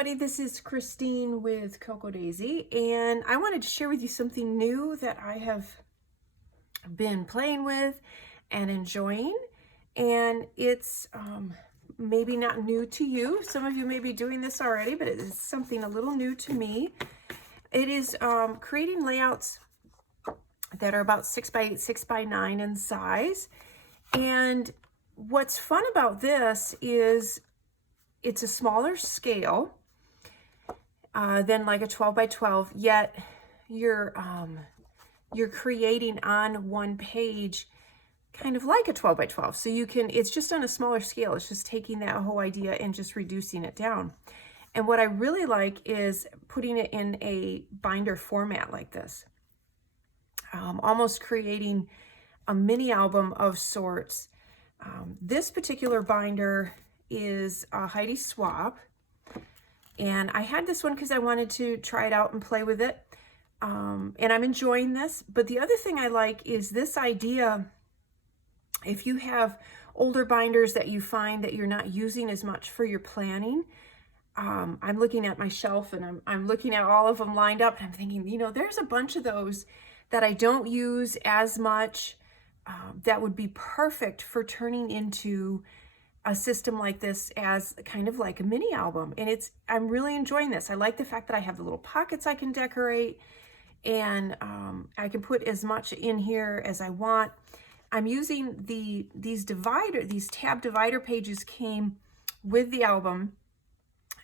everybody, this is Christine with Cocoa Daisy, and I wanted to share with you something new that I have been playing with and enjoying. And it's maybe not new to you. Some of you may be doing this already, but it is something a little new to me. It is creating layouts that are about 6x8, 6x9 in size. And what's fun about this is it's a smaller scale than like a 12x12, yet you're creating on one page kind of like a 12x12. So you can, it's just on a smaller scale. It's just taking that whole idea and just reducing it down. And what I really like is putting it in a binder format like this. Almost creating a mini album of sorts. This particular binder is a Heidi Swapp, and I had this one because I wanted to try it out and play with it, and I'm enjoying this. But the other thing I like is this idea, if you have older binders that you find that you're not using as much for your planning, I'm looking at my shelf and I'm looking at all of them lined up, and I'm thinking, you know, there's a bunch of those that I don't use as much that would be perfect for turning into a system like this as kind of like a mini album. And I'm really enjoying this. I like the fact that I have the little pockets I can decorate, and I can put as much in here as I want. I'm using these tab divider pages came with the album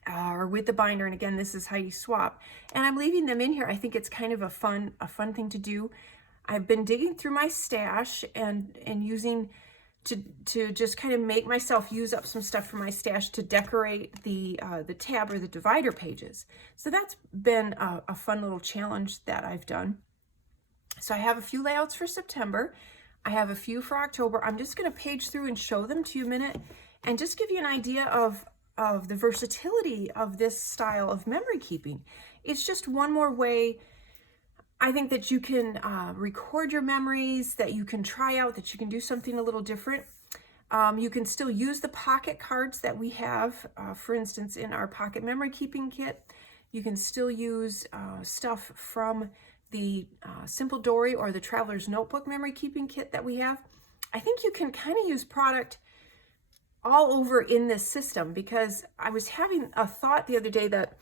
or with the binder. And again, this is Heidi Swapp, and I'm leaving them in here. I think it's kind of a fun thing to do. I've been digging through my stash and using to just kind of make myself use up some stuff from my stash to decorate the tab or the divider pages. So that's been a fun little challenge that I've done. So I have a few layouts for September. I have a few for October. I'm just going to page through and show them to you a minute and just give you an idea of the versatility of this style of memory keeping. It's just one more way, I think, that you can record your memories, that you can try out, that you can do something a little different. You can still use the pocket cards that we have, for instance, in our pocket memory keeping kit. You can still use stuff from the Simple Dory or the Traveler's Notebook memory keeping kit that we have. I think you can kind of use product all over in this system, because I was having a thought the other day that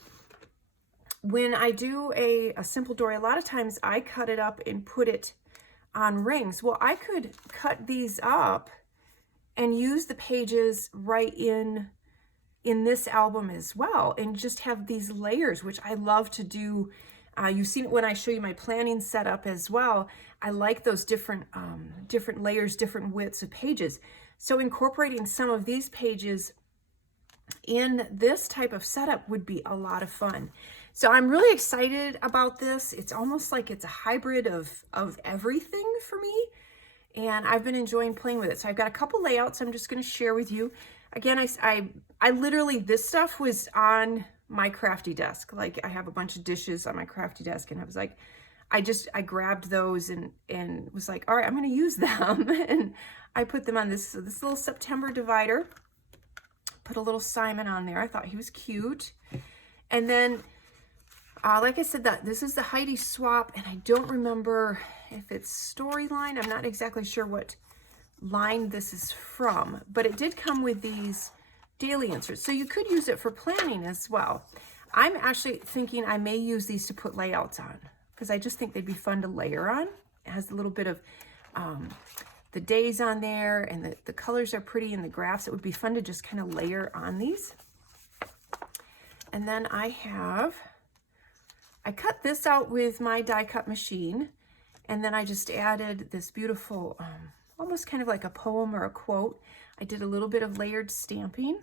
when I do a Simple Dory, a lot of times I cut it up and put it on rings. Well, I could cut these up and use the pages right in this album as well, and just have these layers, which I love to do. You've seen it when I show you my planning setup as well. I like those different layers, different widths of pages. So incorporating some of these pages in this type of setup would be a lot of fun. So I'm really excited about this. It's almost like it's a hybrid of everything for me, and I've been enjoying playing with it. So I've got a couple layouts I'm just going to share with you. Again, I literally, this stuff was on my crafty desk. Like, I have a bunch of dishes on my crafty desk, and I was like, I grabbed those and was like, all right, I'm going to use them. And I put them on this little September divider. Put a little Simon on there. I thought he was cute. And then, like I said, this is the Heidi Swapp, and I don't remember if it's Storyline. I'm not exactly sure what line this is from, but it did come with these daily inserts. So you could use it for planning as well. I'm actually thinking I may use these to put layouts on, because I just think they'd be fun to layer on. It has a little bit of the days on there, and the colors are pretty, and the graphs. It would be fun to just kind of layer on these. And then I cut this out with my die cut machine, and then I just added this beautiful, almost kind of like a poem or a quote. I did a little bit of layered stamping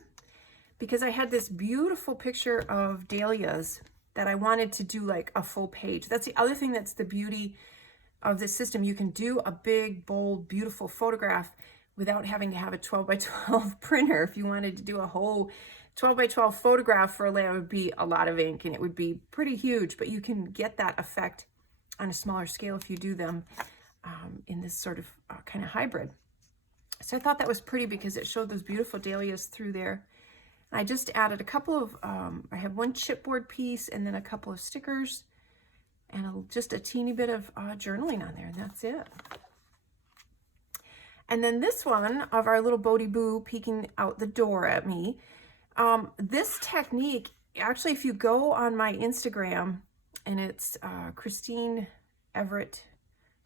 because I had this beautiful picture of dahlias that I wanted to do like a full page. That's the other thing that's the beauty of this system. You can do a big, bold, beautiful photograph without having to have a 12x12 printer. If you wanted to do a whole 12x12 photograph for a layout, it would be a lot of ink and it would be pretty huge, but you can get that effect on a smaller scale if you do them in this sort of kind of hybrid. So I thought that was pretty because it showed those beautiful dahlias through there. I just added a couple of, I have one chipboard piece and then a couple of stickers and just a teeny bit of journaling on there, and that's it. And then this one of our little Bodhi Boo peeking out the door at me. This technique, actually, if you go on my Instagram, and it's Christine Everett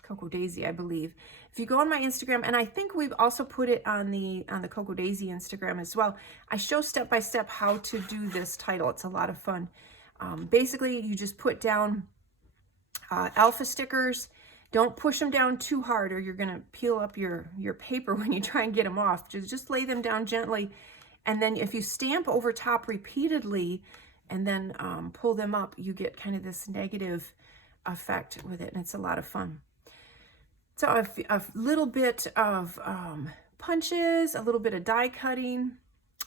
Cocoa Daisy, I believe. If you go on my Instagram, and I think we've also put it on the Cocoa Daisy Instagram as well, I show step by step how to do this title. It's a lot of fun. Basically, you just put down alpha stickers. Don't push them down too hard or you're gonna peel up your paper when you try and get them off. Just lay them down gently. And then if you stamp over top repeatedly and then pull them up, you get kind of this negative effect with it, and it's a lot of fun. So a little bit of punches, a little bit of die cutting.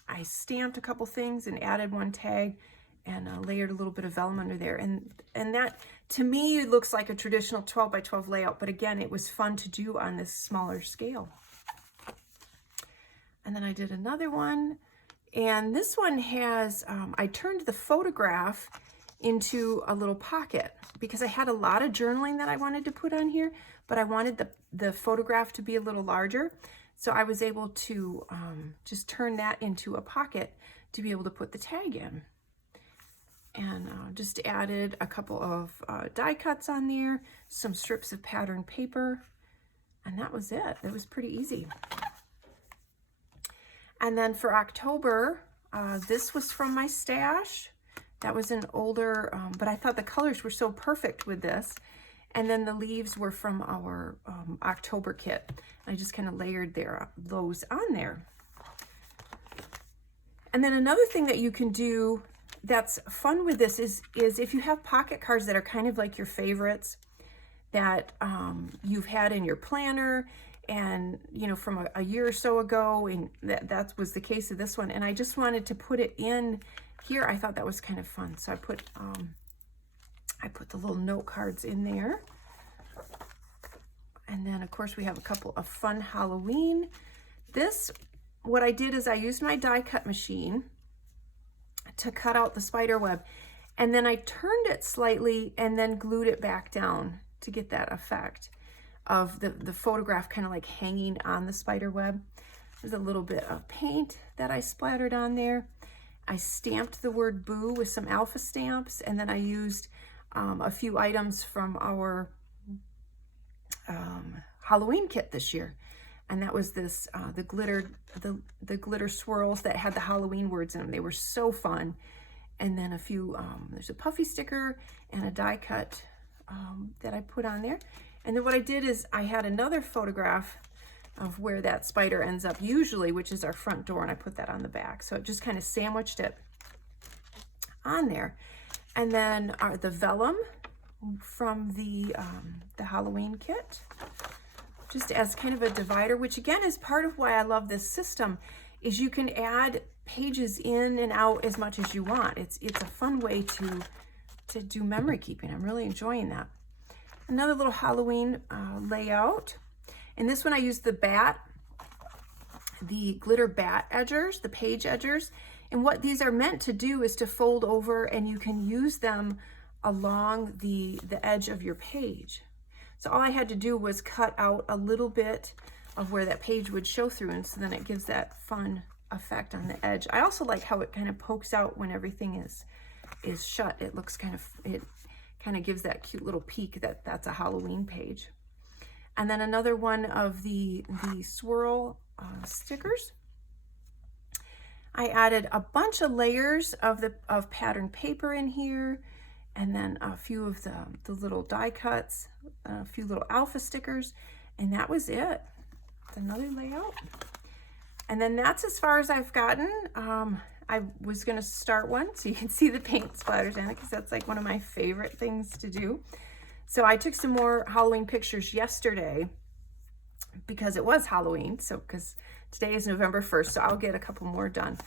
I stamped a couple things and added one tag and layered a little bit of vellum under there. And that, to me, looks like a traditional 12 by 12 layout, but again, it was fun to do on this smaller scale. And then I did another one, and this one has, I turned the photograph into a little pocket because I had a lot of journaling that I wanted to put on here, but I wanted the photograph to be a little larger. So I was able to just turn that into a pocket to be able to put the tag in. And just added a couple of die cuts on there, some strips of patterned paper, and that was it. It was pretty easy. And then for October, this was from my stash. That was an older, but I thought the colors were so perfect with this. And then the leaves were from our October kit. I just kind of layered those on there. And then another thing that you can do that's fun with this is if you have pocket cards that are kind of like your favorites that you've had in your planner and, you know, from a year or so ago, and that was the case of this one. And I just wanted to put it in here. I thought that was kind of fun. So I put the little note cards in there. And then, of course, we have a couple of fun Halloween. What I did is I used my die cut machine to cut out the spider web, and then I turned it slightly and then glued it back down to get that effect of the photograph kind of like hanging on the spider web. There's a little bit of paint that I splattered on there. I stamped the word boo with some alpha stamps, and then I used a few items from our Halloween kit this year. And that was this, the glitter swirls that had the Halloween words in them. They were so fun. And then a few, there's a puffy sticker and a die cut that I put on there. And then what I did is I had another photograph of where that spider ends up usually, which is our front door, and I put that on the back. So it just kind of sandwiched it on there. And then the vellum from the Halloween kit, just as kind of a divider, which again is part of why I love this system, is you can add pages in and out as much as you want. It's a fun way to do memory keeping. I'm really enjoying that. Another little Halloween layout. In this one I used the glitter bat edgers, the page edgers. And what these are meant to do is to fold over, and you can use them along the edge of your page. So all I had to do was cut out a little bit of where that page would show through, and so then it gives that fun effect on the edge. I also like how it kind of pokes out when everything is shut. It looks kind of gives that cute little peek that's a Halloween page. And then another one of the swirl stickers. I added a bunch of layers of patterned paper in here, and then a few of the little die cuts, a few little alpha stickers, and that was it. It's another layout. And then that's as far as I've gotten. I was gonna start one so you can see the paint splatters in it, because that's like one of my favorite things to do. So I took some more Halloween pictures yesterday because it was Halloween. So because today is November 1st, so I'll get a couple more done.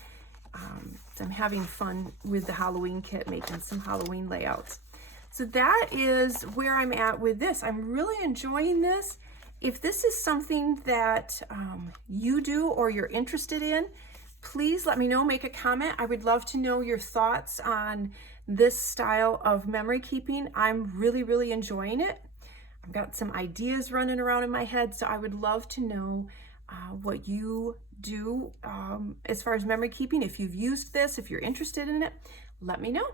So I'm having fun with the Halloween kit, making some Halloween layouts. So that is where I'm at with this. I'm really enjoying this. If this is something that you do or you're interested in, please let me know, make a comment. I would love to know your thoughts on this style of memory keeping. I'm really, really enjoying it. I've got some ideas running around in my head, so I would love to know what you do as far as memory keeping. If you've used this, if you're interested in it, let me know.